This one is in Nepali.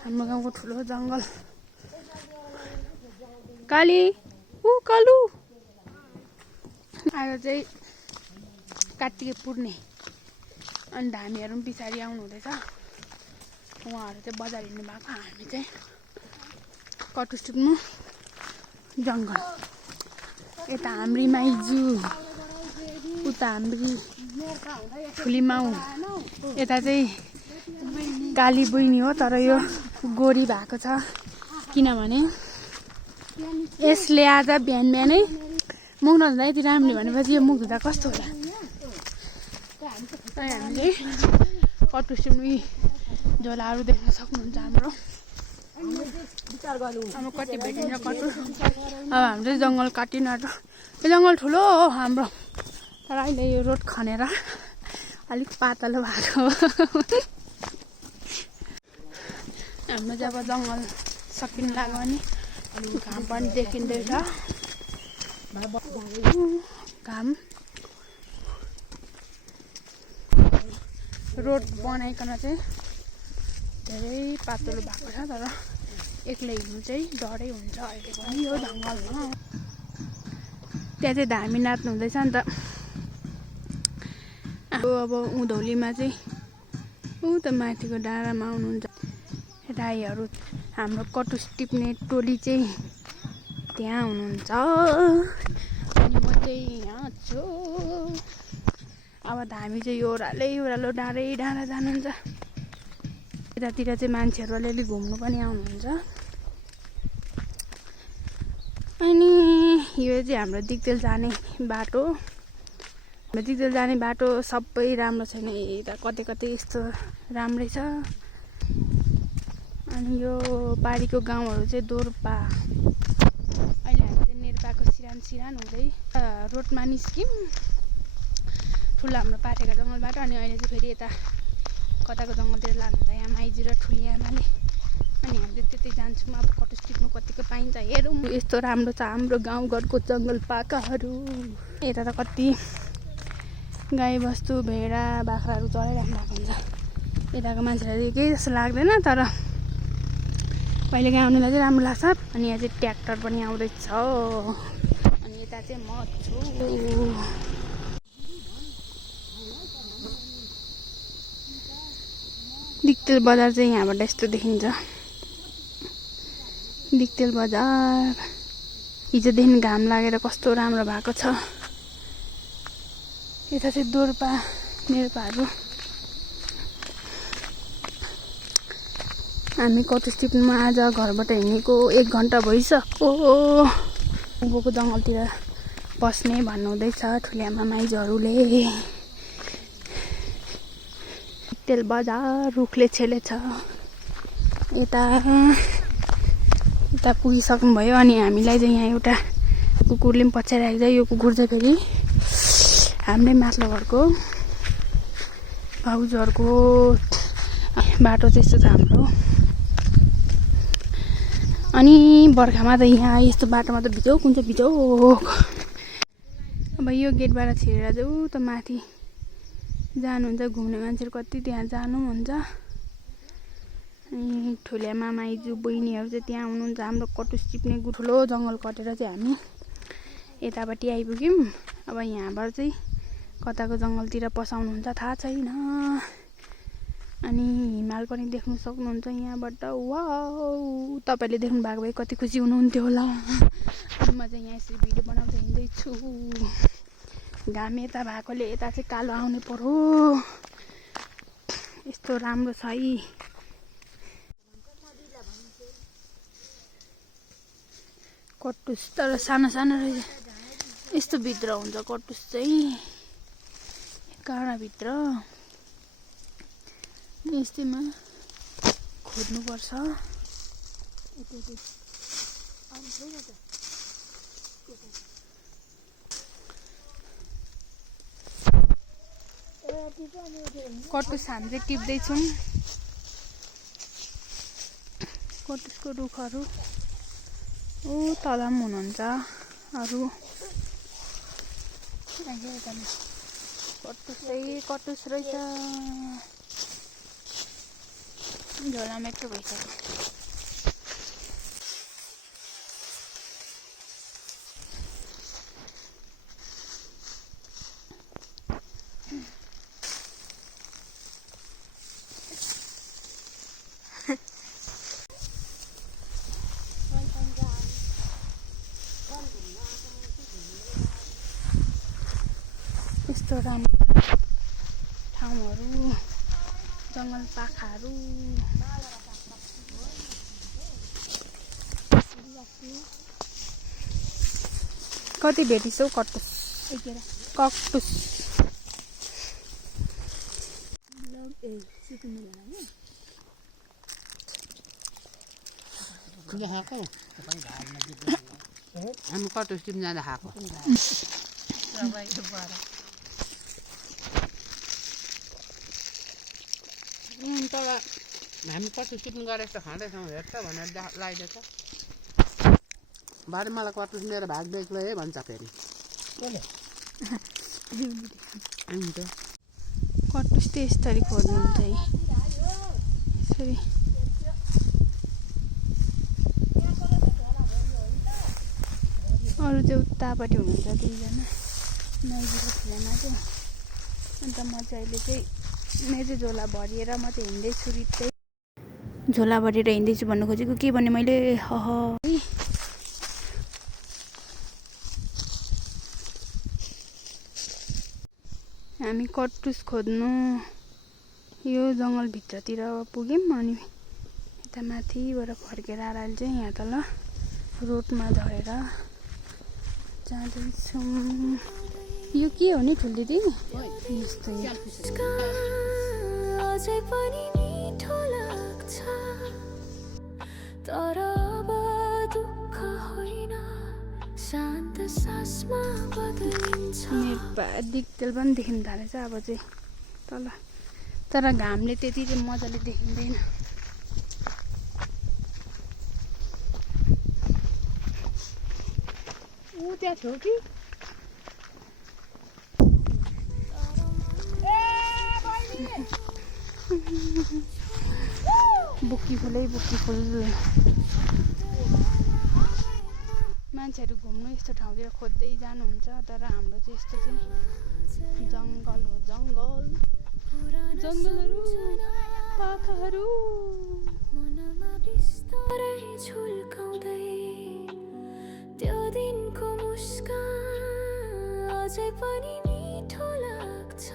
हाम्रो गाउँको ठुलो जङ्गल काली कालु आज चाहिँ कार्तिके पूर्णे अनि धामीहरू पनि पछाडि आउनु हुँदैछ उहाँहरू चाहिँ बजार हिँड्नु भएको हामी चाहिँ कटुस टिप्नु जङ्गल यता हाम्री माइजू उता हाम्री ठुली माउ यता चाहिँ काली बहिनी हो तर यो गोरी भएको छ किनभने यसले आज बिहान बिहानै मुख नधुँदा यति राम्रो भनेपछि यो मुख धुँदा कस्तो होला हामीले कटुस टिप्नु झोलाहरू देख्न सक्नुहुन्छ हाम्रो अब कति भेटिन्छ कटुस अब हाम्रो चाहिँ जङ्गल काटिन यो जङ्गल ठुलो हो हाम्रो तर अहिले यो रोड खनेर अलिक पातलो भएको हाम्रो जब जङ्गल सकिन लाग्यो भने घाम पनि देखिँदैछ घाम रोड बनाइकन चाहिँ धेरै पातलो भएको छ तर एक्लै हिँड्नु चाहिँ डरै हुन्छ अहिले पनि यो जङ्गलमा त्यहाँ चाहिँ धामी नाच्नु हुँदैछ नि त अब उँधौलीमा चाहिँ त माथिको डाँडामा आउनुहुन्छ राईहरू हाम्रो कटुस टिप्ने टोली चाहिँ त्यहाँ हुनुहुन्छ अनि म चाहिँ यहाँ छु अब धामी चाहिँ यो ओह्रालो डाँडै डाँडा जानुहुन्छ यतातिर चाहिँ मान्छेहरू अलिअलि घुम्नु पनि आउनुहुन्छ अनि यो चाहिँ हाम्रो दिक्तेल जाने बाटो दिक्तेल जाने बाटो सबै राम्रो छैन यता कतै कतै यस्तो राम्रै छ अनि यो पारीको गाउँहरू चाहिँ दोर्पा अहिले हामी चाहिँ नेर्पाको सिरान हुँदै रोडमा निस्क्यौँ ठुलो हाम्रो पाटेको जङ्गलबाट अनि अहिले चाहिँ फेरि यता कताको जङ्गलतिर लानुहुन्छ यहाँ माइजू र ठुली आमाले अनि हामीले त्यतै जान्छौँ अब कटुस टिप्नु कतिको पाइन्छ हेरौँ यस्तो राम्रो छ हाम्रो गाउँघरको जङ्गल पाकाहरू यता त कति गाईबस्तु भेडा बाख्राहरू चराइराख्नु हुन्छ यताको मान्छेलाई केही जस्तो लाग्दैन तर कहिलेकाहीँ आउनेलाई चाहिँ राम्रो लाग्छ अनि यहाँ चाहिँ ट्र्याक्टर पनि आउँदैछ अनि यता चाहिँ म छु दिक्तेल बजार चाहिँ यहाँबाट यस्तो देखिन्छ दिक्तेल बजार हिजोदेखि घाम लागेर कस्तो राम्रो भएको छ यता चाहिँ दोर्पा नेर्पाहरू हामी कटुस टिप्नुमा आज घरबाट हिँडेको 1 घन्टा भइसक्यो उँभोको जङ्गलतिर बस्ने भन्नुहुँदैछ ठुलिआमा माइजहरूले दिक्तेल बजार रुखले छेलेछ यता पुगिसक्नुभयो अनि हामीलाई चाहिँ यहाँ एउटा कुकुरले पनि पछ्याइरहेको छ यो कुकुर चाहिँ फेरि हाम्रै माथिल्लो घरको भाउजूहरूको बाटो चाहिँ यस्तो छ हाम्रो अनि बर्खामा त यहाँ यस्तो बाटोमा त भिजोक हुन्छ भिजोक अब यो गेटबाट छिरेर चाहिँ त माथि जानुहुन्छ घुम्ने मान्छेहरू कति त्यहाँ जानु हुन्छ अनि ठुलिआमा माइजू बहिनीहरू चाहिँ त्यहाँ हुनुहुन्छ हाम्रो कटुस टिप्ने ठुलो जङ्गल कटेर चाहिँ हामी यतापट्टि आइपुग्यौँ अब यहाँबाट चाहिँ कताको जङ्गलतिर पसाउनुहुन्छ थाहा छैन अनि हिमाल पनि देख्न सक्नुहुन्छ यहाँबाट वाउ तपाईले देख्नु भएको भए कति खुसी हुनुहुन्थ्यो होला अनि म चाहिँ यहाँ यसरी भिडियो बनाउँदै हिँड्दैछु घाम यता भएकोले यता चाहिँ कालो आउने पर्यो यस्तो राम्रो छ है कटुस तर सानो सानो रहेछ यस्तो भित्र हुन्छ कटुस चाहिँ काँडाभित्र यस्तैमा खोज्नुपर्छ कटुस हामीले टिप्दैछौँ कटुसको रुखहरू तल पनि हुनुहुन्छ अरू कटुस रहेछ झोला मेट्रो भइसक्यो। यस्तो राम्रो ठाउँहरू, जङ्गल पाखाहरू। कति भेटिस् हौ कट्टुस? कक्टुस हामी कटुस टिप्न जाँदा खाएको तर हामी कटुस टिप्नु गरेको त खाँदैछौँ हेर्छ भनेर लगाइदिएछ बारे मलाई कटुस मेरो भाग बेग्लै है भन्छ फेरि हुन्छ कट्टुस चाहिँ यसरी खोज्नुहुन्छ है यसरी अरू चाहिँ उतापट्टि हुनुहुन्छ दुईजना नजिकको थिएन चाहिँ अन्त म चाहिँ अहिले चाहिँ मेरो चाहिँ झोला भरिएर म चाहिँ हिँड्दैछु रित्तै झोला भरेर हिँड्दैछु भन्नु खोजेको के भने मैले हामी कट्टुस खोज्नु यो जङ्गलभित्रतिर पुग्यौँ अनि यता माथिबाट फर्केर आएर चाहिँ यहाँ तल रोडमा झरेर जाँदैछौँ। यो के हो नि ठुल्दिदी? यस्तो तर अब दुःख होइन शान्त सासमा बदलिन्छ दिक्तेल पनि देखिन थालेछ अब चाहिँ तल तर घामले त्यति चाहिँ मजाले देखिँदैन। ऊ त्यहाँ थियो कि बुक्की फुलै बुक्की फुल मान्छेहरू घुम्नु यस्तो ठाउँतिर खोज्दै जानुहुन्छ तर हाम्रो चाहिँ यस्तो चाहिँ जङ्गल हो जङ्गलहरू पाखाहरू मनमा बिस्तारै झुल्काउँदै त्यो दिनको मुस्कान अझै पनि मिठो लाग्छ।